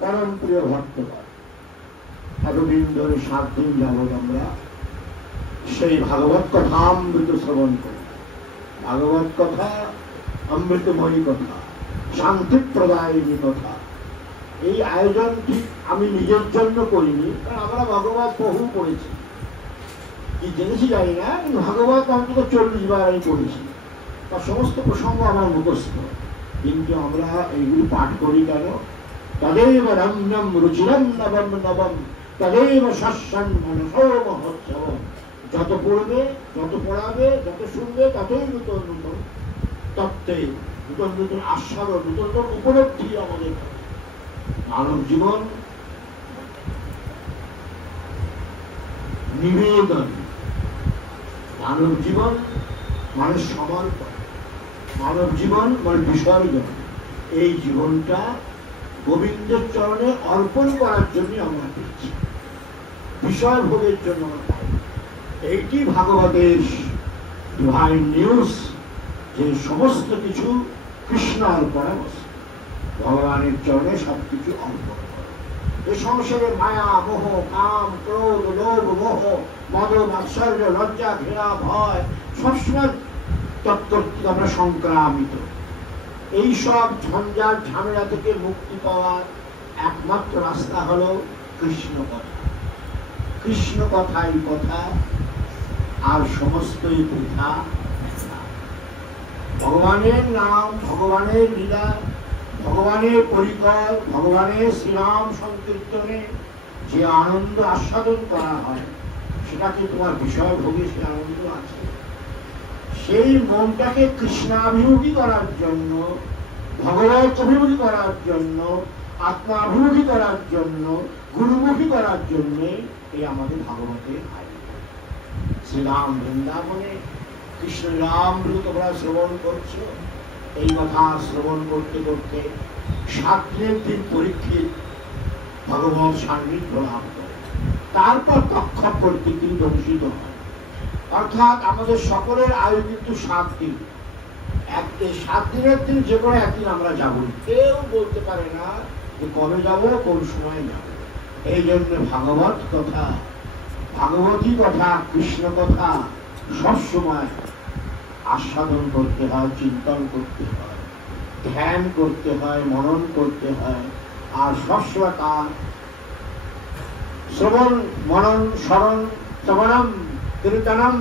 পরম প্রিয় ভক্তগণ, এতদিন ধরে 7 দিন যাবৎ আমরা সেই ভাগবত কথা অমৃত শ্রবণ করি। ভাগবত কথা অমৃতময়ী কথা, শান্তি প্রদায়িনী কথা। এই আয়োজন ঠিক আমি নিজের জন্য করিনি, কারণ আমরা ভাগবত বহু পড়েছি, কি জেনেছি জানি না, কিন্তু ভাগবত অন্তত 40 বার আমি পড়েছি, তার সমস্ত প্রসঙ্গ আমার মুখস্থ। কিন্তু আমরা এইগুলি পাঠ করি কেন? তদেব রম্যম রুচিরম নবম নবম তদেব শস্যন মনসো মহোৎসবম। যত পড়বে, যত পড়াবে, যত শুনবে, ততই নূতন নূতন তত্ত্বে, নূতন নূতন আস্বাদন, নূতন নূতন উপলব্ধি আমাদের। মানব জীবন নিবেদন, মানব জীবন মানে সমর্পণ, মানব জীবন মানে বিসর্জন। এই জীবনটা গোবিন্দের চরণে অর্পণ করার জন্য আমরা পেয়েছি, বিষয় ভোগের জন্য আমরা পাই। এইটি ভাগবতের ডিভাইন নিউজ, যে সমস্ত কিছু কৃষ্ণ অর্পণে বসে, ভগবানের চরণে সবকিছু অর্পণ করে। এই সংসারের মায়া, মোহ, কাম, ক্রোধ, লোভ, মোহ, মদ, মাৎসর্য, লজ্জা, ঘৃণা, ভয় সবসময় তৎকর্তৃক আমরা সংক্রামিত। এই সব ঝঞ্ঝাট ঝামেলা থেকে মুক্তি পাওয়ার একমাত্র রাস্তা হল কৃষ্ণ কথা। কৃষ্ণ কথাই কথা, আর সমস্তই বৃথা। ভগবানের নাম, ভগবানের লীলা, ভগবানের পরিকর, ভগবানের শ্রীরাম সংকীর্তনে যে আনন্দ আস্বাদন করা হয়, সেটাকে তোমার বিষয় ভোগে সে আনন্দ আছে। সেই মনটাকে কৃষ্ণাভিমুখী করার জন্য, ভগবত অভিমুখী করার জন্য, আত্মাভিমুখী করার জন্য, গুরুমুখী করার জন্য এই আমাদের ভাগবতের আয়োজন। শ্রীরাম বৃন্দাবনে কৃষ্ণ রামরূপ তোমরা শ্রবণ করছো। এই কথা শ্রবণ করতে করতে 7 দিন পরীক্ষিত ভগবত সান্নিধ্য লাভ করে, তারপর তক্ষক করতে কিন্তু দংশিত হয়। অর্থাৎ আমাদের সকলের আয়ু কিন্তু 7 দিন। 7 দিনের দিন যে কোনো একদিন আমরা যাব, কেউ বলতে পারে না যে কবে যাব, কোন সময় যাব। এই জন্য ভাগবত কথা, ভাগবতী কথা, কৃষ্ণ কথা সবসময় আস্বাদন করতে হয়, চিন্তন করতে হয়, ধ্যান করতে হয়, মনন করতে হয়। আর সবসময় তার শ্রবণ, মনন, স্মরণ, শ্রবণম, কীর্তনম,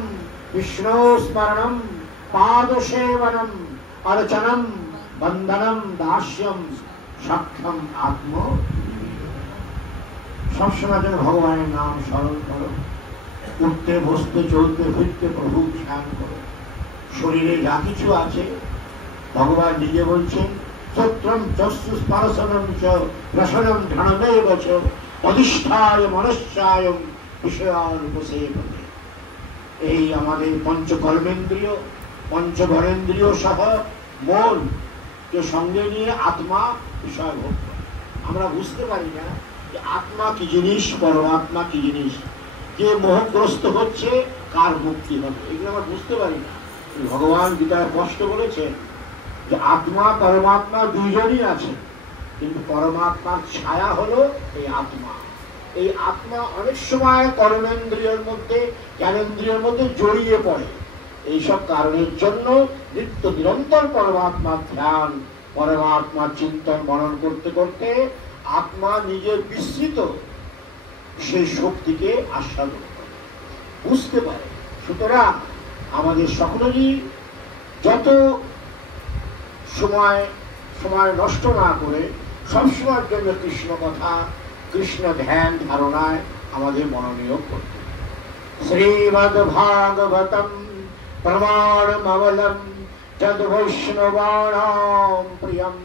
বিষ্ণু স্মরণম, পাদসেবনম, অর্চনম, বন্দনম, দাস্যম, সক্ষম আত্ম। সবসময় যেন ভগবানের নাম স্মরণ করো, উঠতে বসতে চলতে ফিরতে প্রভু ধ্যান করো। শরীরে যা কিছু আছে ভগবান নিজে বলছেন, সত্রম চক্ষু স্পর্শনম চ রসনম ঘ্রাণমেব চ অধিষ্ঠায় মনস্যায়ং বিষয়ানুপসেবনে। এই আমাদের পঞ্চকর্মেন্দ্রিয়, পঞ্চঘরেন্দ্রিয় সহ মন কে সঙ্গে নিয়ে আত্মা বিষয় ভোগ করে। আমরা বুঝতে পারি না যে আত্মা কি জিনিস, পরমাত্মা কি জিনিস, যে মোহগ্রস্ত হচ্ছে কার মুক্তি হবে, এগুলো আমরা বুঝতে পারি না। ভগবান গীতায় স্পষ্ট বলেছেন যে আত্মা পরমাত্মা দুইজনই আছে, কিন্তু পরমাত্মার ছায়া হলো এই আত্মা। এই আত্মা অনেক সময় কর্মেন্দ্রিয়ের মধ্যে, জ্ঞানেন্দ্রিয়ের মধ্যে জড়িয়ে পড়ে। এইসব কারণের জন্য নিত্য নিরন্তর পরমাত্মার ধ্যান, পরমাত্মার চিন্তন মনন করতে করতে আত্মা নিজের বিস্মৃত সেই শক্তিকে আস্বাদন করে, বুঝতে পারে। সুতরাং আমাদের সকলেরই যত সময় নষ্ট না করে সবসময়ের জন্য কৃষ্ণ কথা, কৃষ্ণ ধ্যান ধারণায় আমাদের মনোনিয়োগ করতে। শ্রীমদ্ ভাগবতম প্রমাণমবলম যদ বৈষ্ণবানাম প্রিয়ম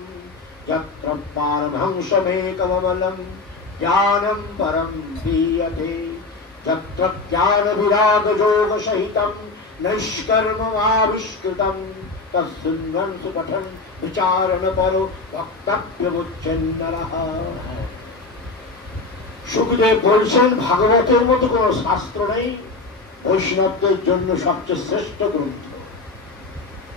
যত্র পারমহংসমেকমবলম জ্ঞানম পরম দীয়তে যত্র জ্ঞান বিরাগ যোগ সহিতম নৈষ্কর্মমাবিষ্কৃতম তৎসুন্নন সুপঠন বিচারণ পরো বক্তব্যমুচ্ছন্নরঃ। সুখদেব বলছেন, ভাগবতের মতো কোন শাস্ত্র নেই, বৈষ্ণবদের জন্য সবচেয়ে শ্রেষ্ঠ গ্রন্থ।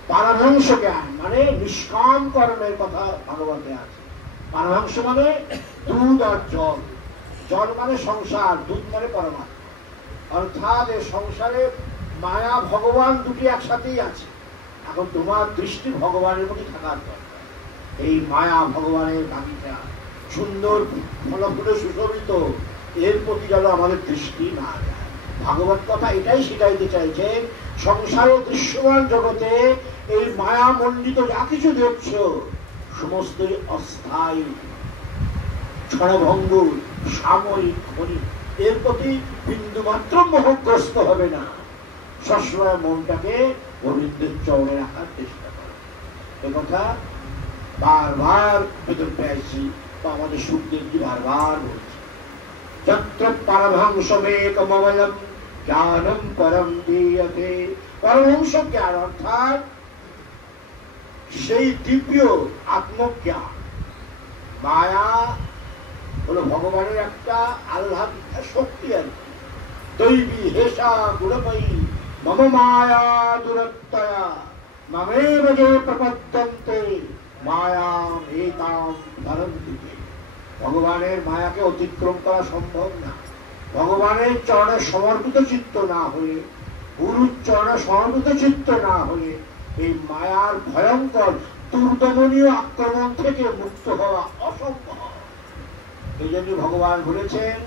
পারমহংস জ্ঞান মানে নিষ্কাম কর্মের কথা ভাগবতে আছে। পারমাংশ মানে দুধ আর জল, জল মানে সংসার, দুধ মানে পরমাত্মা। অর্থাৎ এই সংসারে মায়া ভগবান দুটি একসাথেই আছে। এখন তোমার দৃষ্টি ভগবানের প্রতি থাকার দরকার। এই মায়া ভগবানের বাগিচা সুন্দর ফলফুলে সুশোভিত, এর প্রতি যেন আমাদের দৃষ্টি না যায়। ভাগবত কথা এটাই শিখাইতে চাইছে, সংসারে দৃশ্যমান জগতে এই মায়া মণ্ডিত যা কিছু দেখছ সমস্তই অস্থায়ী, ক্ষণভঙ্গ, সাময়িক, ক্ষণিক। এর প্রতি বিন্দুমাত্র মোহগ্রস্ত হবে না। সবসময় মনটাকে গোবিন্দের চরণে রাখার চেষ্টা করে। একথা বারবার বেতন পেয়েছি, বা আমাদের সুখদেবজি বারবার বলছি, যত্র পারমহংসমেকমবলম জ্ঞানম পরম দীয়তে। পরমহংস জ্ঞান অর্থাৎ সেই দিব্য আত্মজ্ঞান। মায়া হলো ভগবানের একটা আল্লাহ শক্তি আর কি। দৈবী হেষা গুণময়ী মম মায়া দুরত্যয়া মামেব যে প্রপদ্যন্তে মায়াম এতাম ধরন্তি। ভগবানের মায়াকে অতিক্রম করা সম্ভব না। ভগবানের চরণে সমর্পিত চিত্ত না হয়ে, গুরুর চরণে সমর্পিত চিত্ত না হয়ে এই মায়ার ভয়ঙ্কর দুর্দমনীয় আক্রমণ থেকে মুক্ত হওয়া অসম্ভব। এই জন্য ভগবান বলেছেন,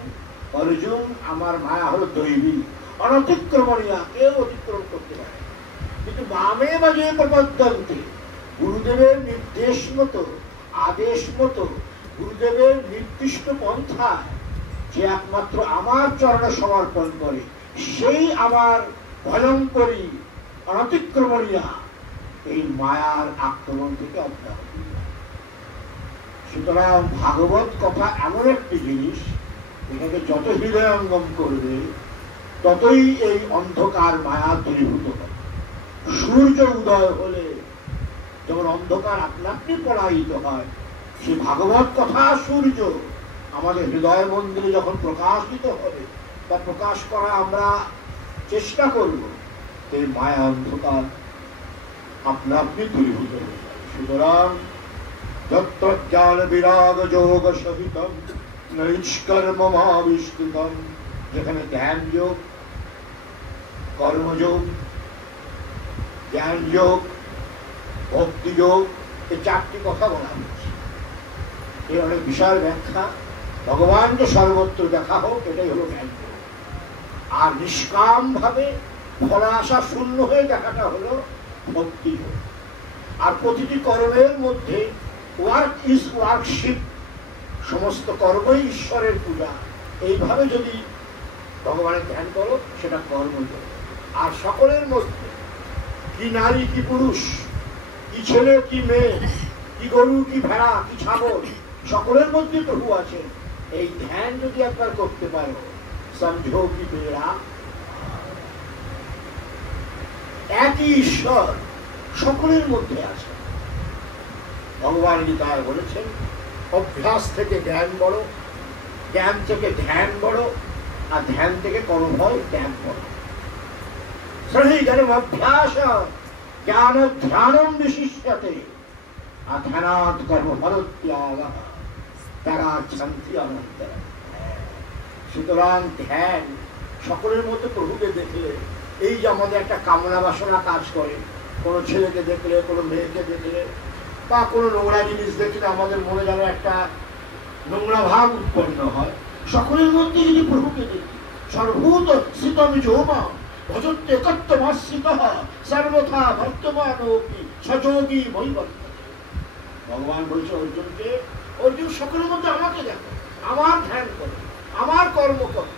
অর্জুন আমার মায়া হলো দৈবী, অনতিক্রমণীয়, কেউ অতিক্রম করতে পারে। কিন্তু মামে বাজে প্রপদ্যন্তে, গুরুদেবের নির্দেশ মতো, আদেশ মতো, গুরুদেবের নির্দিষ্ট পন্থায় যে একমাত্র আমার চরণে সমর্পণ করে, সেই আমার ভয়ঙ্করী অনতিক্রমণীয় এই মায়ার আক্রমণ থেকে অব্যাহত। সুতরাং ভাগবত কথা এমন একটি জিনিস, এটাকে যত হৃদয়ঙ্গম করবে ততই এই অন্ধকার মায়া দূরীভূত হবে। সূর্য উদয় হলে যেমন অন্ধকার আপনা আপনি পলায়িত হয়, সে ভাগবত কথা সূর্য আমাদের হৃদয় মন্দিরে যখন প্রকাশিত হবে বা প্রকাশ করা আমরা চেষ্টা করব, এই মায়া অন্ধকার আপনা আপনি দূরীভূত হয়ে যায়। সুতরাং যত্র জ্ঞান বিরাগ যোগ সহিতম নৈষ্কর্মমাবিষ্কৃতম, যেখানে ধ্যান যোগ, কর্মযোগ, জ্ঞান যোগ, ভক্তি যোগ, এই চারটি কথা বলা হয়েছে। এই অনেক বিশাল ব্যাখ্যা। ভগবানকে সর্বত্র দেখা হোক, এটাই হলো জ্ঞান যোগ। আর নিষ্কাম ভাবে ফলাশা শূন্য হয়ে দেখাটা হলো ভক্তি যোগ। আর প্রতিটি কর্মের মধ্যে ওয়ার্ক ইজ ওয়ার্কশিপ, সমস্ত কর্মই ঈশ্বরের পূজা। এইভাবে যদি ভগবানের ধ্যান করো, সেটা কর্মযোগ। আর সকলের মধ্যে কি নারী কি পুরুষ, কি ছেলে কি মেয়ে, কি গরু কি ভেড়া কি ছাগল, সকলের মধ্যে প্রভু আছেন। এই ধ্যান যদি একবার করতে পারো, সমঝো কি বেড়া একই ঈশ্বর সকলের মধ্যে আছে। ভগবান গীতায় বলেছেন, অভ্যাস থেকে জ্ঞান বড়, জ্ঞান থেকে ধ্যান বড়, আর ধ্যান থেকে কর্মভয় ত্যাগ বড়। অভ্যাস জ্ঞান ধ্যানম বিশিষ্যতে ধ্যানাৎ কর্মফলত্যাগঃ ত্যাগাচ্ছন্তি অনন্তরম। সুতরাং ধ্যান সকলের মধ্যে প্রভুকে দেখলে, এই যে আমাদের একটা কামনা বাসনা কাজ করে, কোনো ছেলেকে দেখলে, কোনো মেয়েকে দেখলে, বা কোনো নোংরা জিনিস দেখলে আমাদের মনে যেন একটা নোংরা ভাব উৎপন্ন হয়। সকলের মধ্যে যদি প্রভুকে দেখি, সর্বভূত স্থিতম যোমা ভজন্তে কর্তমাশ্রিতঃ সর্বথা বর্তমানোপি সযোগী বৈবর্ততে। ভগবান বলছে অর্জুনকে, অর্জুন সকলের মধ্যে আমাকে দেখো, আমার ধ্যান করো, আমার কর্ম করো,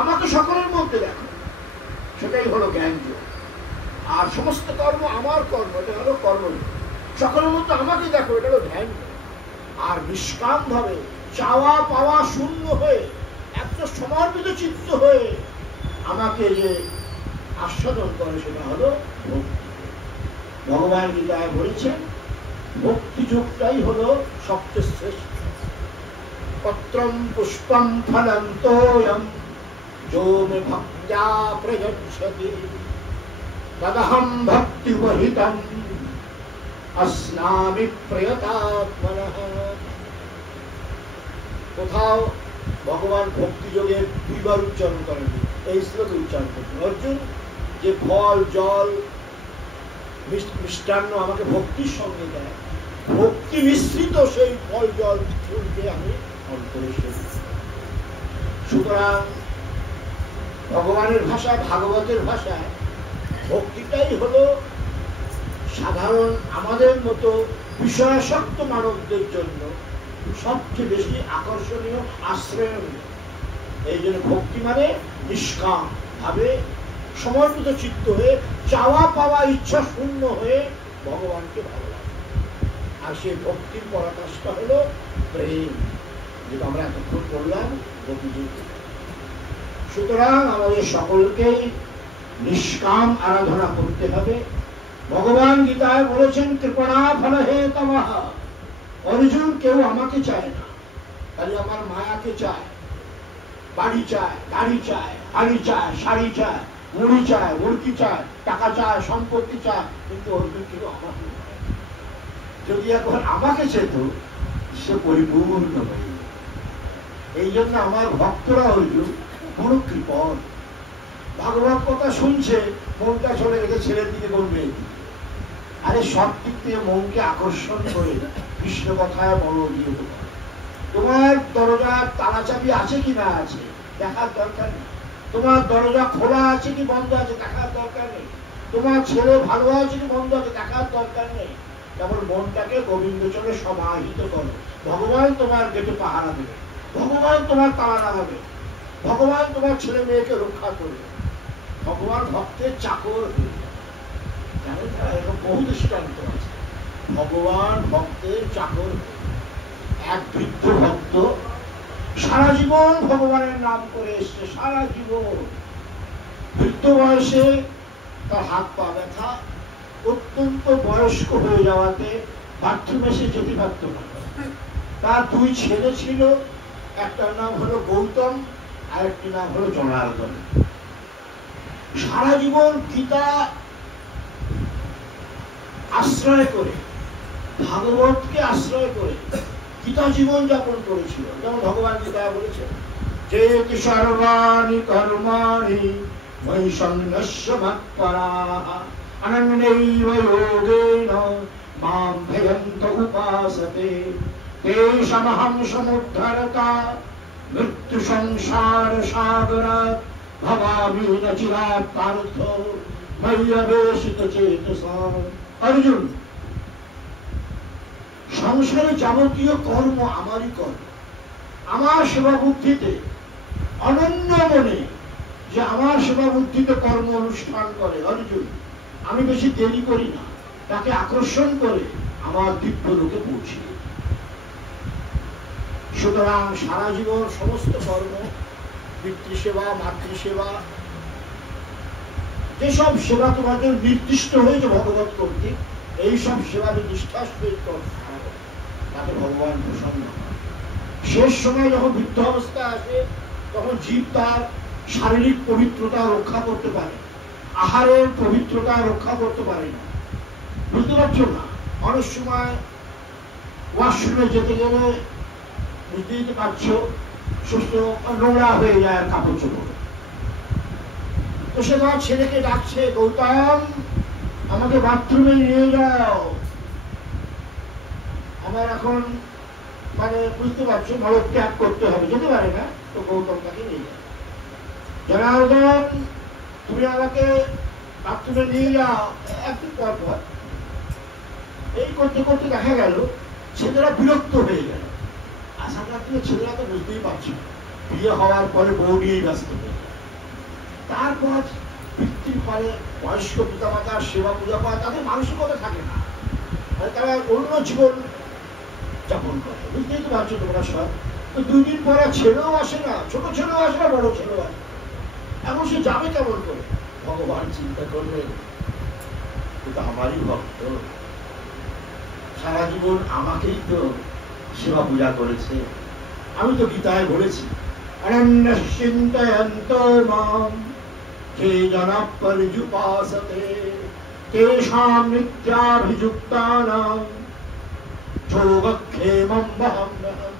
আমাকে সকলের মধ্যে দেখো। সেটাই হলো জ্ঞান যোগ। আর সমস্ত কর্ম আমার কর্ম, এটা হলো কর্মযোগ। সকলের মধ্যে আমাকে দেখো, এটা হলো ধ্যান। আর নিষ্কাম ভাবে চাওয়া পাওয়া শূন্য হয়ে, একটা সমর্পিত চিত্ত হয়ে আমাকে যে আস্বাদন করে, সেটা হলো ভক্তি। ভগবান গীতায় বলেছেন, ভক্তি যোগটাই হলো সবচেয়ে শ্রেষ্ঠ। পত্রম পুষ্পম ফলম তোয়ম যো মে ভক্ত্যা প্রযচ্ছতি তদহম ভক্তি বহিতম अस्नामि प्रयतात्मनः। কোথাও ভগবান ভক্তি যোগে দুইবার উচ্চারণ করেন, এই শ্লোকে উচ্চারণ করছেন অর্জুন যে ফল জল মিষ্টান্ন আমাকে ভক্তির সঙ্গে দেয়, ভক্তি মিশ্রিত সেই ফল জল ফুলকে আমি অন্তরে সেবি। সুতরাং ভগবানের ভাষায়, ভাগবতের ভাষায় ভক্তিটাই হলো সাধারণ আমাদের মতো বিষয়াসক্ত মানবদের জন্য সবচেয়ে বেশি আকর্ষণীয় আশ্রয়। এই জন্য ভক্তি মানে নিষ্কাম ভাবে সমর্পিত চিত্ত হয়ে চাওয়া পাওয়া ইচ্ছা শূন্য হয়ে ভগবানকে ভালো লাগে। আর সেই ভক্তির পরাকাষ্ঠা হলো প্রেম, যেটা আমরা এতক্ষণ করলাম গতিযুগ। সুতরাং আমাদের সকলকেই নিষ্কাম আরাধনা করতে হবে। ভগবান গীতায় বলেছেন কৃপণা ফল হে তমঃ। অর্জুন কেউ আমাকে চায় না, খালি আমার মায়াকে চায়, বাড়ি চায়, গাড়ি চায়, হাড়ি চায়, শাড়ি চায়, মুড়ি চায়, মুরগি চায়, টাকা চায়, সম্পত্তি চায়, কিন্তু অর্জুন কেউ আমাকে চায়। যদি এখন আমাকে চেত সে পরিপূর্ণ হয়ে। এই জন্য আমার ভক্তরা অর্জুন বড় কৃপণ। ভাগবত কথা শুনছে, মনটা চলে গেছে ছেলের দিকে, বলবে আরে সব দিক থেকে মনকে আকর্ষণ করে কৃষ্ণ কথায় বড় দিয়ে দেবো। তোমার দরজার তালা চাবি আছে কি না আছে দেখার দরকার নেই, তোমার দরজা খোলা আছে কি বন্ধ আছে দেখার দরকার নেই, তোমার ছেলে ভালো আছে কি বন্ধ আছে দেখার দরকার নেই। যেমন মনটাকে গোবিন্দ চলে সমাহিত করো, ভগবান তোমার গেটে পাহারা দেবে, ভগবান তোমার তালা লাগাবে, ভগবান তোমার ছেলে মেয়েকে রক্ষা করবে, ভগবান ভক্তের চাকর হয়ে যাবে। এরকম বহু দৃষ্টান্ত আছে, ভগবান ভক্তের চাকর। এক বৃদ্ধ ভক্ত সারা জীবন ভগবানের নাম করে এসছে, সারা জীবন। বৃদ্ধ বয়সে তার হাত পা ব্যথা, অত্যন্ত বয়স্ক হয়ে যাওয়াতে বাথরুমে সে যেতে পারত না। তার দুই ছেলে ছিল, একটার নাম হলো গৌতম আর একটি নাম হলো জনার্দন। সারা জীবন গীতা আশ্রয় করে, ভাগবতকে আশ্রয় করে গীতা জীবন যাপন করেছিল। যেমন ভগবান গীতা বলেছেন যে সর্বাণি কর্মাণি ময়ি সন্ন্যস্য মৎপরাঃ অনন্যৈব যোগেন মাম ভজন্ত উপাসতে তেষামহং সমুদ্ধরতা মৃত্যু সংসার সাগরাৎ ভবামি ন চিরাৎ পার্থ ময়্যবেশিত চেতসাম। অর্জুন, সংসারে যাবতীয় কর্ম আমারই কর্ম, আমার সেবা বুদ্ধিতে অনন্য মনে যে আমার সেবা বুদ্ধিতে কর্ম অনুষ্ঠান করে অর্জুন, আমি বেশি দেরি করি না, তাকে আকর্ষণ করে আমার দিব্য লোকে পৌঁছি। সুতরাং সারা জীবন সমস্ত কর্ম, পিতৃসেবা, মাতৃসেবা, যেসব সেবা তোমাদের নির্দিষ্ট হয়েছে ভগবত কর্তৃক, এইসব সেবাকে নিষ্ঠার সহিত তাকে ভগবান প্রসন্ন হয়। শেষ সময় যখন বৃদ্ধ অবস্থা আসে তখন জীব তার শারীরিক পবিত্রতা রক্ষা করতে পারে, আহারের পবিত্রতা রক্ষা করতে পারে না। বুঝতে পারছো না? অনেক সময় ওয়াশরুমে যেতে গেলে বুঝতেই তো পারছো সুস্থ নোংরা হয়ে যায় কাপড় চোপড়। তো সে তোমার ছেলেকে ডাকছে, গৌতম আমাকে বাথরুমে নিয়ে যাও, আমার এখন মানে বুঝতে পারছো মলত্যাগ করতে হবে, যেতে পারে না। তো গৌতম তাকে নিয়ে যায়। জনার্দন তুমি আমাকে বাথরুমে নিয়ে যাও। একদিন পর পর এই করতে করতে দেখা গেল ছেলেরা বিরক্ত হয়ে গেল। আশাকার দিকে ছেলেরা তো বুঝতেই পারছো বিয়ে হওয়ার পরে বউ নিয়েই ব্যস্ত হয়ে যায়। তারপর মৃত্যুর পরে বয়স্ক পিতামাতার সেবা পূজা করা তাদের মানসিকতা থাকে না, তারা অন্য জীবন যাপন করে। বুঝতেই তো পারছো তোমরা সব। তো 2 দিন পরে ছেলেও আসে না, ছোট ছেলেও আসে না, বড় ছেলেও আসে। এখন সে যাবে কেমন করে? ভগবান চিন্তা করবেন কিন্তু আমারই ভক্ত, সারা জীবন আমাকেই তো সেবা পূজা করেছে। আমি তো গীতায় বলেছি অনন্যশ্চিন্তয়ন্ত মাম কে জনা পর্যুপাসতে তেষাং নিত্যাভিযুক্তানাং যোগক্ষেমং বহাম্যহম।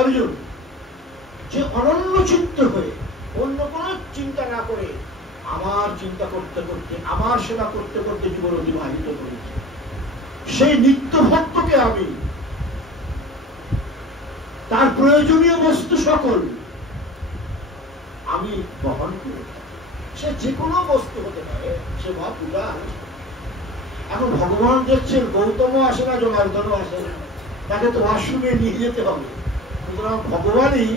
অর্জুন, যে অনন্য চিত্ত হয়ে অন্য কোন চিন্তা না করে আমার চিন্তা করতে করতে, আমার সেবা করতে করতে জীবন অতিবাহিত করেছে, সেই নিত্য ভক্তকে আমি তার প্রয়োজনীয় বস্তু সকল আমি বহন করে থাকি। সে যে কোনো বস্তু হতে পারে, সে বা পূজা। এখন ভগবান দেখছেন গৌতম আসে না, জনার্দনও আসে না, তাকে তো আশ্রমে নিয়ে যেতে হবে। সুতরাং ভগবানই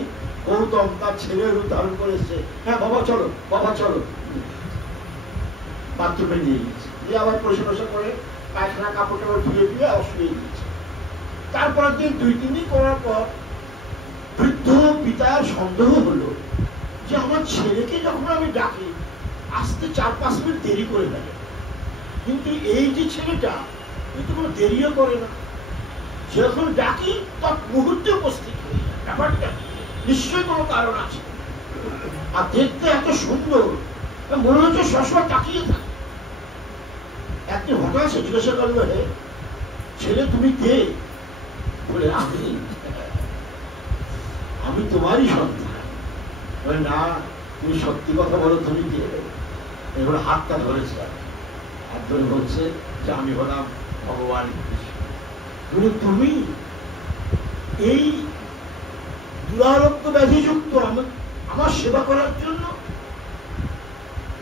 গৌতম তার ছেলের রূপ ধারণ করেছে। হ্যাঁ বাবা চলো, বাবা চলো, বাথরুমে নিয়ে গেছে, দিয়ে আবার পরিষেবা করে পায়খানা কাপড় টাপড় ধুয়ে ধুয়ে আবার শুয়ে দিয়েছে। তারপর দিন 2-3 দিন করার পর বৃদ্ধ পিতার সন্দেহ হলো যে আমার ছেলেকে যখন আমি ডাকি আসতে 4-5 মিনিট দেরি করে ফেলে, কিন্তু এই যে ছেলেটা কিন্তু কোনো দেরিও করে না, যখন ডাকি তার মুহূর্তে উপস্থিত হয়ে যায়। ব্যাপারটা নিশ্চয়ই কোনো কারণ আছে। আর দেখতে এত সুন্দর, মনে হচ্ছে সবসময় তাকিয়ে থাকে। একটি ঘটনা আছে, জিজ্ঞাসা করলো, হে ছেলে তুমি কে? বলে আমি তোমারই সন্তান। বলে না, তুমি সত্যি কথা বলো, তুমি কে? এবার হাতটা ধরেছে, হাত ধরে বলছে যে আমি হলাম ভগবান কৃষ্ণ। বলে তুমি এই দুরারোগ্য ব্যাধিযুক্ত আমার সেবা করার জন্য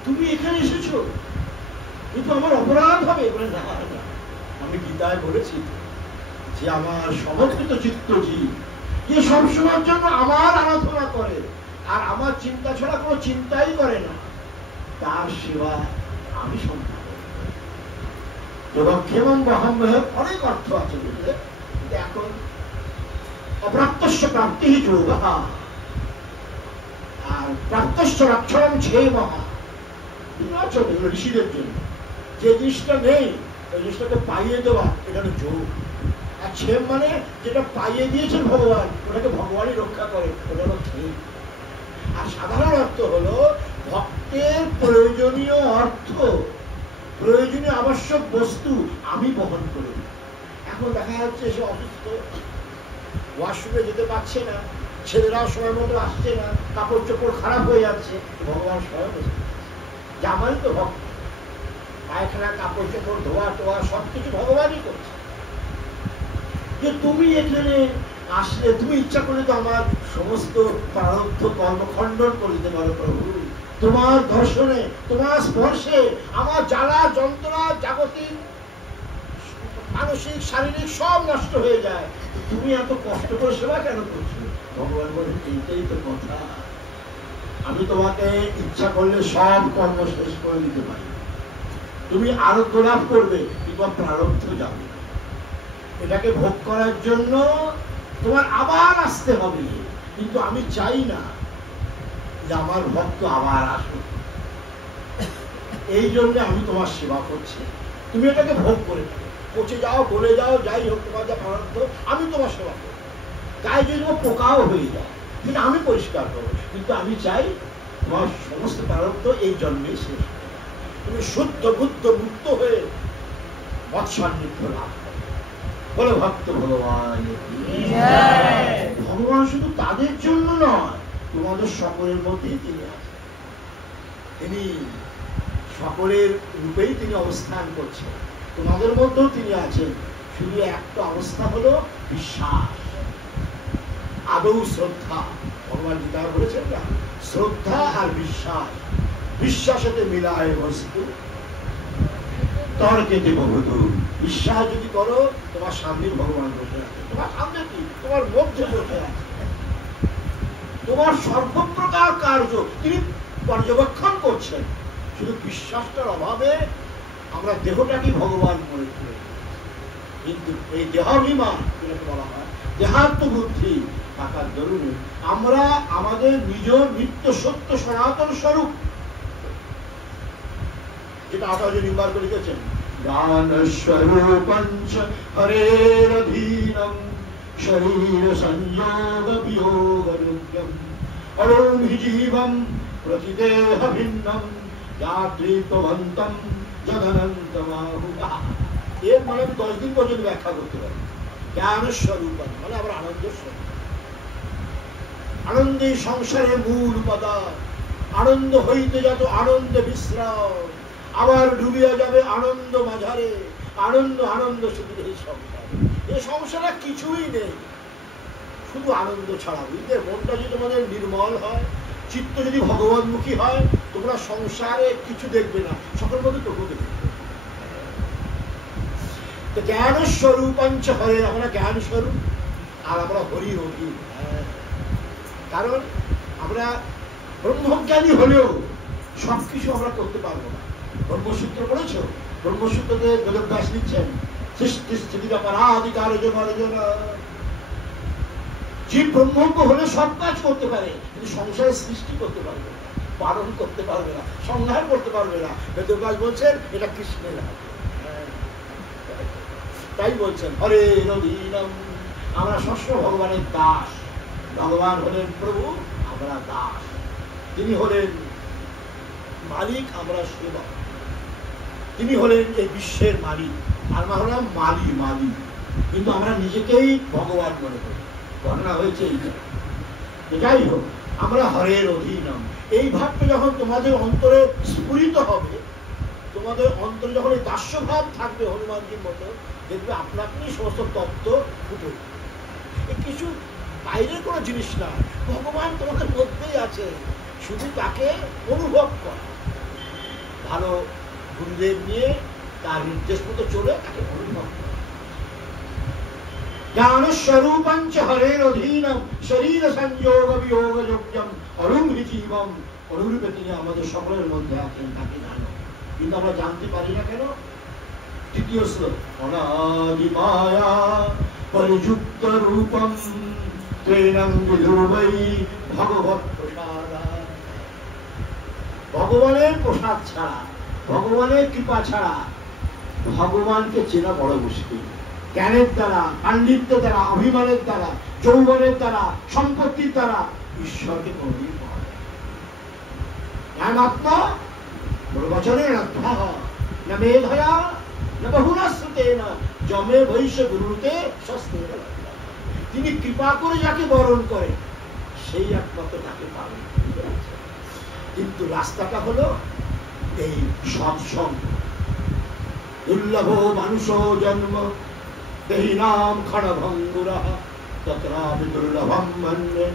তুমি এখানে এসেছো? কিন্তু আমার অপরাধ হবে। বলে না, আমি গীতায় বলেছি যে আমার সমর্পিত চিত্ত জীব, যে সবসময়ের জন্য আমার আরাধনা করে আর আমার চিন্তা ছাড়া কোনো চিন্তাই করে না, তার সেবা আমি সম্পাদন করি। যোগক্ষেমং বহাম্যহম অনেক অর্থ আছে, বুঝলে? এখন অপ্রাপ্তস্য প্রাপ্তি যোগ, আর প্রাপ্তস্য রক্ষণং ছেমঃ, ঋষিদের জন্য যে জিনিসটা নেই ওই জিনিসটাকে পাইয়ে দেওয়া, এটা হলো যোগ। আর ছেম মানে যেটা পাইয়ে দিয়েছেন ভগবান, ওটাকে ভগবানই রক্ষা করে, ওটা হলো ছেম। আর সাধারণ অর্থ হলো ভক্তের প্রয়োজনীয় অর্থ, প্রয়োজনীয় আবশ্যক বস্তু আমি বহন করি। এখন দেখা যাচ্ছে সে অসুস্থ, ওয়াশরুমে যেতে পারছে না, ছেলেরাও সময় মতো আসছে না, কাপড় চোপড় খারাপ হয়ে যাচ্ছে, ভগবান স্বয়ং জামাই তো ভক্ত, পায়খানা কাপড় চোপড় ধোয়া টোয়া সবকিছু ভগবানই করছে। যে তুমি এখানে আসলে তুমি ইচ্ছা করলে তো আমার সমস্ত প্রারব্ধ কর্মখণ্ডন করে দিতে পারো প্রভু। তোমার দর্শনে, তোমার স্পর্শে আমার জ্বালা যন্ত্রণা জাগতিক মানসিক শারীরিক সব নষ্ট হয়ে যায়। তুমি এত কষ্ট করে সেবা কেন করছো? ভগবান বলেন এইটাই তো কথা, আমি তোমাকে ইচ্ছা করলে সব কর্ম শেষ করে দিতে পারি, তুমি আরোগ্য লাভ করবে, তোমার প্রারব্ধ যাবে। এটাকে ভোগ করার জন্য তোমার আবার আসতে হবে, কিন্তু আমি চাই না যে আমার ভক্ত আবার আসুক। এই জন্য আমি তোমার সেবা করছি, তুমি এটাকে ভোগ করে থাকো, পচে যাও, গলে যাও, যাই হোক, তোমার যা প্রারব্ধ আমি তোমার সেবা করবো। তাই যদি পোকাও হয়ে যায় কিন্তু আমি পরিষ্কার করবো, কিন্তু আমি চাই তোমার সমস্ত প্রারব্ধ এই জন্মে শেষ হয়ে যায়, তুমি শুদ্ধ বুদ্ধ মুক্ত হয়ে মৎসান্নিধ্য লাভ করো। বলে ভক্ত ভগবান। ভগবান শুধু তাদের জন্য নয়, তোমাদের সকলের মধ্যেই তিনি আছেন, তিনি সকলের রূপেই তিনি অবস্থান করছেন, তোমাদের মধ্যেও তিনি আছেন। শুধু একটা অবস্থা হলো বিশ্বাস, আদৌ শ্রদ্ধা। ভগবান গীতা বলেছেন না, শ্রদ্ধা আর বিশ্বাস, বিশ্বাসেতে মিলায় বস্তু তর্কেতে বহুদূর। বিশ্বাস যদি করো, তোমার সামনে ভগবান বসে আছে, তোমার সামনে কি, তোমার মধ্যে বসে আছে, তোমার সর্বপ্রকার কার্য তিনি পর্যবেক্ষণ করছেন। শুধু বিশ্বাসটার অভাবে আমরা দেহটাকে ভগবান মনে করি, কিন্তু এই দেহাভিমান যেটাকে বলা হয় দেহাত্ম বুদ্ধি থাকার দরুন আমরা আমাদের নিজ নিত্য সত্য সনাতন স্বরূপ, যেটা আচার্য নির্বার করে লিখেছেন, জ্ঞান স্বরূপঞ্চ হরেরধীনম শরীর সংযোগ বিয়োগ রুগ্যম অরুণ জীবম প্রতিদেহ ভিন্নম যাত্রীত্ববন্তম জগনন্তমাহুবা। এর মানে আমি 10 দিন পর্যন্ত ব্যাখ্যা করতে পারি। জ্ঞান স্বরূপ মানে আবার আনন্দ স্বরূপ। আনন্দে সংসারে মূল উপাদান। আনন্দ হইতে যত আনন্দে বিশ্রাম, আবার ডুবিয়া যাবে আনন্দ মাঝারে। আনন্দ আনন্দ শুধু এই সংসার। এই সংসারে কিছুই নেই, শুধু আনন্দ ছাড়া। বুঝলে, মনটা যদি তোমাদের নির্মল হয়, চিত্ত যদি ভগবানমুখী হয়, তোমরা সংসারে কিছু দেখবে না, সকল মধ্যে প্রভুকে দেখবে। তো জ্ঞান স্বরূপাঞ্চ হরে, আমরা জ্ঞান স্বরূপ আর আমরা হরির অধীন। কারণ আমরা ব্রহ্মজ্ঞানী হলেও সবকিছু আমরা করতে পারবো না। ব্রহ্মসূত্র পড়েছ? ব্রহ্মসূত্রতে বেদব্যাস লিখছেন, সৃষ্টি স্থিতি অপরাধিকার যোগার্জনা। জীব ব্রহ্মজ্ঞ হলে সব কাজ করতে পারে, কিন্তু সংসারে সৃষ্টি করতে পারবে না, পালন করতে পারবে না, সংহার করতে পারবে না। বেদব্যাস বলছেন এটা কৃষ্ণের হাতে। তাই বলছেন হরে রবীনম, আমরা সবসময় ভগবানের দাস। ভগবান হলেন প্রভু, আমরা দাস। তিনি হলেন মালিক, আমরা সেবক। তিনি হলেন এই বিশ্বের মালিক, আমরা হলাম মালি মালি। কিন্তু আমরা নিজেকেই ভগবান মনে করি। ঘটনা হয়েছে এইটা। যাই হোক, আমরা হরের অধীনম। এই ভাবটা যখন তোমাদের অন্তরে স্ফুরিত হবে, তোমাদের অন্তরে যখন এই দাস্যভাব থাকবে হনুমানজির মতো, দেখবে আপনা আপনি সমস্ত তত্ত্ব ফুটে। কিছু বাইরের কোনো জিনিস না, ভগবান তোমাদের মধ্যেই আছে, শুধু তাকে অনুভব করা। ভালো গুরুদেব নিয়ে তার নির্দেশ মতো চলে তাকে অনুভব করা। জ্ঞান স্বরূপাঞ্চ হরের অধীনম শরীর সংযোগ বিয়োগ যোগ্যম অরুণি জীবম। অনুরূপে তিনি আমাদের সকলের মধ্যে আছেন, তাকে জানো, কিন্তু আমরা জানতে পারি না কেন? তৃতীয় শ্লোক, অনাদি মায়া পরিযুক্ত রূপম ত্রেনং বিধুর্বৈ ভগবৎ প্রসাদা। ভগবানের প্রসাদ ছাড়া, ভগবানের কৃপা ছাড়া ভগবানকে চেনা বড় মুশকিল। জ্ঞানের দ্বারা, পাণ্ডিত্যের দ্বারা, অভিমানের দ্বারা, যৌবনের দ্বারা, সম্পত্তির দ্বারা ঈশ্বরকে কোনদিন পাওয়া যায় না। জ্ঞানাত্মা বচনে না মেধয়া না বহুনা শ্রুতেন যমে বৈশ্য গুরুতে সস্তেন। তিনি কৃপা করে যাকে বরণ করে সেই একমাত্র তাকে পাবেন। কিন্তু রাস্তাটা হলো এই সৎসঙ্গ। দুর্লভ মানুষ জন্ম দেহিনাম ক্ষণভঙ্গুরা তত্রাপি দুর্লভম মন্যে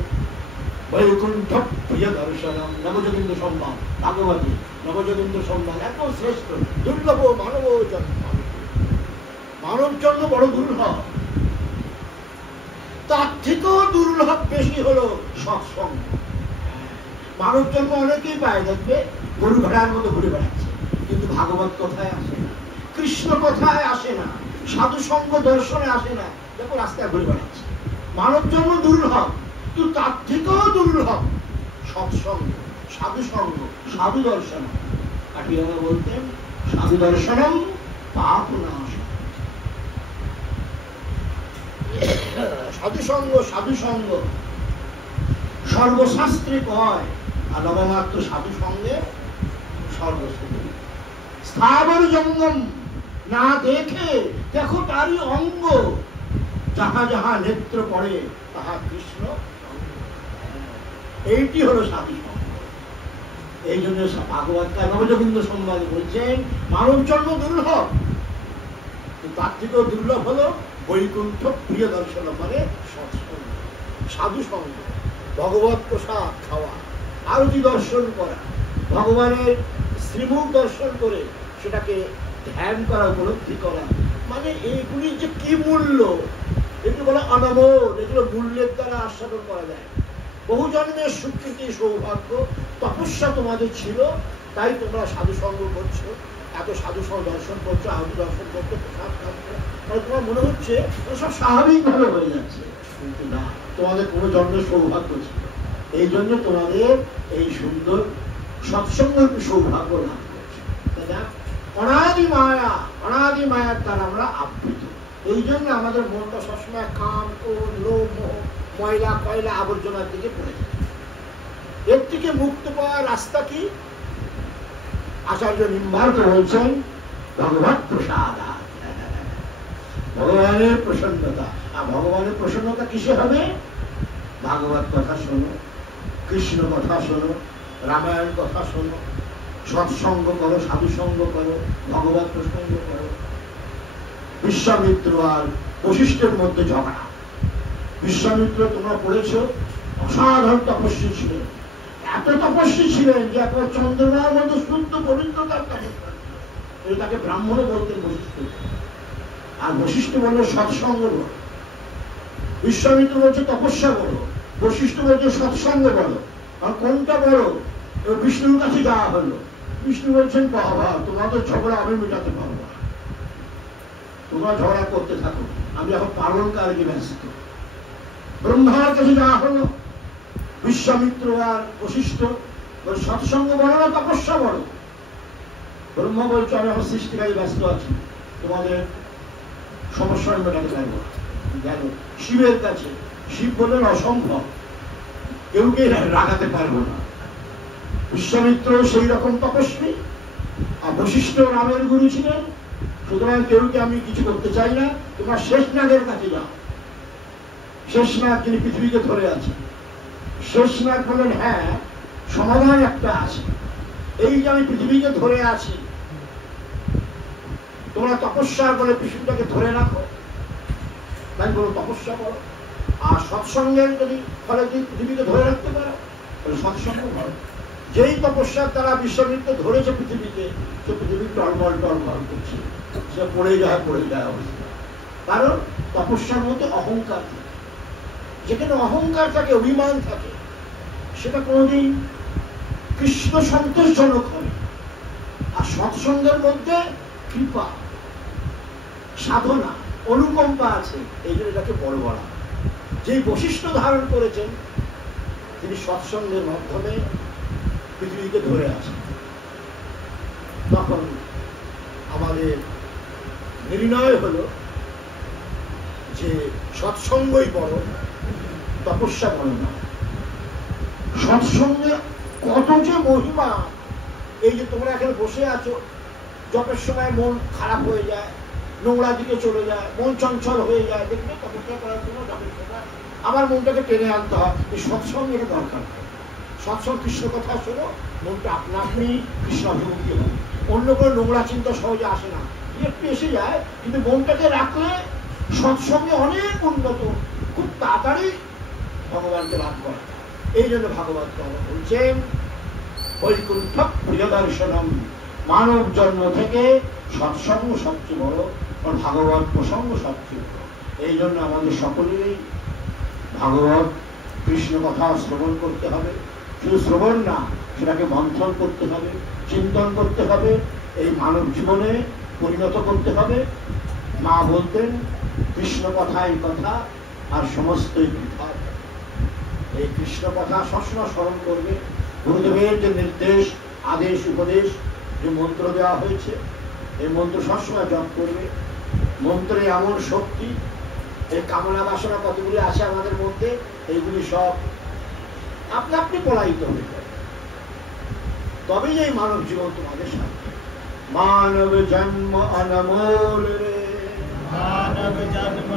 বৈকুণ্ঠ প্রিয় দর্শনম। নবযোগীন্দ্র সম্মান ভাগবতী, নবযোগীন্দ্র সম্মান একদম শ্রেষ্ঠ। দুর্লভ মানব জন্ম, মানব জন্ম বড় দুর্লভ। তার থেকেও দুর্লভ বেশি হলো সৎসঙ্গ। মানব জন্ম অনেকেই পায়, দেখবে গরু ভেড়ার মতো ঘুরে বেড়াচ্ছে, কিন্তু ভাগবত কথায় আসে না, কৃষ্ণ কথায় আসে না, সাধু সঙ্গ দর্শনে আসে না, দেখো রাস্তায় ঘুরে বেড়াচ্ছে। মানব জন্ম দুর্লভ, কিন্তু তার থেকেও দুর্লভ সৎসঙ্গ, সাধু সঙ্গ, সাধু দর্শন। কাটিয়ারা বলতেন সাধু দর্শনম পাপ নাশ। সাধু সঙ্গ, সাধু সঙ্গ সর্বশাস্ত্রে কয়, আর নবমাত্র সাধু সঙ্গে সর্বশ্রেষ্ঠ। স্থাবর জঙ্গম না দেখে দেখো তারই অঙ্গ, যাহা যাহা নেত্র পড়ে তাহা কৃষ্ণ। এইটি হলো সাধু সঙ্গ। এই জন্য ভাগবত নবযোগীন্দ্র সম্বাদ বলছেন মানব জন্ম দুর্লভ, তার থেকেও দুর্লভ হলো বৈকুণ্ঠ প্রিয় দর্শন, মানে সৎসঙ্গ, সাধু সঙ্গ, ভগবত প্রসাদ খাওয়া, আরতি দর্শন করা, ভগবানের শ্রীমুখ দর্শন করে সেটাকে ধ্যান করা, উপলব্ধি করা। মানে এইগুলির যে কি মূল্য, এগুলো বলে অনমোল, এগুলো মূল্যের দ্বারা আস্বাদন করা যায়। বহু জন্মের স্বীকৃতি, সৌভাগ্য, তপস্যা তোমাদের ছিল, তাই তোমরা সাধু সঙ্গ করছো, এত সাধু সঙ্গ দর্শন করছো, আরতি দর্শন করছো, প্রসাদ খাচ্ছো, মানে তোমার মনে হচ্ছে সব স্বাভাবিকভাবে হয়ে যাচ্ছে। কিন্তু না, তোমাদের কোনো জন্মের সৌভাগ্য ছিল, এই জন্য তোমাদের এই সুন্দর সৎসঙ্গের সৌভাগ্য লাভ করছে। অনাদি মায়া, অনাদি মায়ার দ্বারা আমরা আবৃত। এই জন্য আমাদের মনটা সবসময় কাম, ক্রোধ, লোভ, মোহ, ময়লা কয়লা আবর্জনার দিকে পড়ে যায়। এর থেকে মুক্ত পাওয়ার রাস্তা কি? আচার্য নিম্বার্ক বলছেন ভগবত প্রসাদ, ভগবানের প্রসন্নতা। আর ভগবানের প্রসন্নতা কিসে হবে? ভাগবত কথা শোনো, কৃষ্ণ কথা শোনো, রামায়ণ কথা শোনো, সৎসঙ্গ করো, সাধুসঙ্গ করো, ভগবত প্রসঙ্গ করো। বিশ্বামিত্র আর বশিষ্ঠের মধ্যে ঝগড়া। বিশ্বামিত্র তোমরা পড়েছ, অসাধারণ তপস্বী ছিলেন, এত তপস্বী ছিলেন যে একবার চন্দ্রমার মধ্যে শুদ্ধ পবিত্র তার তপস্যা। তাকে ব্রাহ্মণও বলতেন বশিষ্ঠ। আর বশিষ্ঠ বলল সৎসঙ্গ বলো। বিশ্বামিত্র বলছে তপস্যা বলো, বশিষ্ঠ বলছে সৎসঙ্গ বলো। আর কোনটা বলো? বিষ্ণুর কাছে যাওয়া হলো। বিষ্ণু বলছেন বাবা, তোমাদের ঝগড়া আমি মেটাতে পারবো না, তোমরা ঝগড়া করতে থাকো, আমি এখন পালন কাজে ব্যস্ত। ব্রহ্মার কাছে যাওয়া হলো। বিশ্বামিত্র আর বশিষ্ঠ সৎসঙ্গ বলো না তপস্যা বলো। ব্রহ্মা বলছে আমি আমার সৃষ্টি কাজে ব্যস্ত আছি, তোমাদের সমস্যা মেটাতে পারবো না। গেল শিবের কাছে। শিব বললেন অসম্ভব, কেউকে রাগাতে পারবো না। বিশ্বামিত্র সেই রকম তপস্বী, আর বশিষ্ঠ রামের গুরু ছিলেন, সুতরাং কেউকে আমি কিছু করতে চাই না, তোমরা শেষনাগের কাছে যাও। শেষনাগ যিনি পৃথিবীকে ধরে আছে। শেষনাগ বললেন হ্যাঁ, সমাধান একটা আছে। এই যে আমি পৃথিবীকে ধরে আছি, তোমরা তপস্যা করে পৃথিবীটাকে ধরে রাখো, তাই বলো তপস্যা করো। আর সৎসঙ্গের যদি ফলে যদি পৃথিবীকে ধরে রাখতে পারো, তাহলে সৎসঙ্গ করো। যেই তপস্যার দ্বারা বিশ্বামিত্র ধরেছে পৃথিবীকে, সে পৃথিবী টলমল টলমল করছে, সে পড়ে যায় অবস্থা। কারণ তপস্যার মধ্যে অহংকার থাকে। যেখানে অহংকার থাকে, অভিমান থাকে, সেটা কোনোদিন কৃষ্ণ সন্তোষজনক হবে। আর সৎসঙ্গের মধ্যে কৃপা, সাধনা, অনুকম্পা আছে, এই জন্য এটাকে বড় বলা। যেই বৈশিষ্ট্য ধারণ করেছেন তিনি সৎসঙ্গের মাধ্যমে পৃথিবীকে ধরে আছেন। তখন আমাদের নির্ণয় হলো যে সৎসঙ্গই বড়, তপস্যা বড় না। সৎসঙ্গে কত যে মহিমা! এই যে তোমরা এখানে বসে আছো, জপের সময় মন খারাপ হয়ে যায়, নোংরা দিকে চলে যায়, মন চঞ্চল হয়ে যায়, দেখবে তপস্যা করার জন্য জপের সময় আমার মনটাকে টেনে আনতে হয়। এই সৎসঙ্গ এটা দরকার। সৎসঙ্গ কৃষ্ণ কথা শোনো, মনটা আপনা আপনি কৃষ্ণাভিমুখী হয়। অন্য কোনো নোংরা চিন্তা সহজে আসে না, একটু এসে যায়, কিন্তু মনটাকে রাখলে সৎসঙ্গে অনেক উন্নত, খুব তাড়াতাড়ি ভগবানকে লাভ করা। এই জন্য ভাগবত বলছেন বৈকুণ্ঠ প্রিয় দর্শনম, মানব জন্ম থেকে সৎসঙ্গ সবচেয়ে বড়, আর ভাগবত প্রসঙ্গ সবচেয়ে বড়। এই জন্য আমাদের সকলেরই ভাগবত কৃষ্ণ কথা শ্রবণ করতে হবে। শুধু শ্রবণ না, সেটাকে মন্থন করতে হবে, চিন্তন করতে হবে, এই মানব জীবনে পরিণত করতে হবে। মা বলতেন কৃষ্ণ কথাই কথা, আর সমস্তই বৃথা। এই কৃষ্ণ কথা সবসময় স্মরণ করবে। গুরুদেবের যে নির্দেশ, আদেশ, উপদেশ, যে মন্ত্র দেওয়া হয়েছে, এই মন্ত্র সবসময় জপ করবে। মন্ত্রে এমন শক্তি, এই কামনা বাসনা কতগুলি আছে আমাদের মধ্যে, এইগুলি সব আপনি আপনি পলায়িত হয়ে যাবে। তবেই এই মানব জীবন তোমাদের সাথে। মানব জন্ম অনমোল রে, মানব জন্ম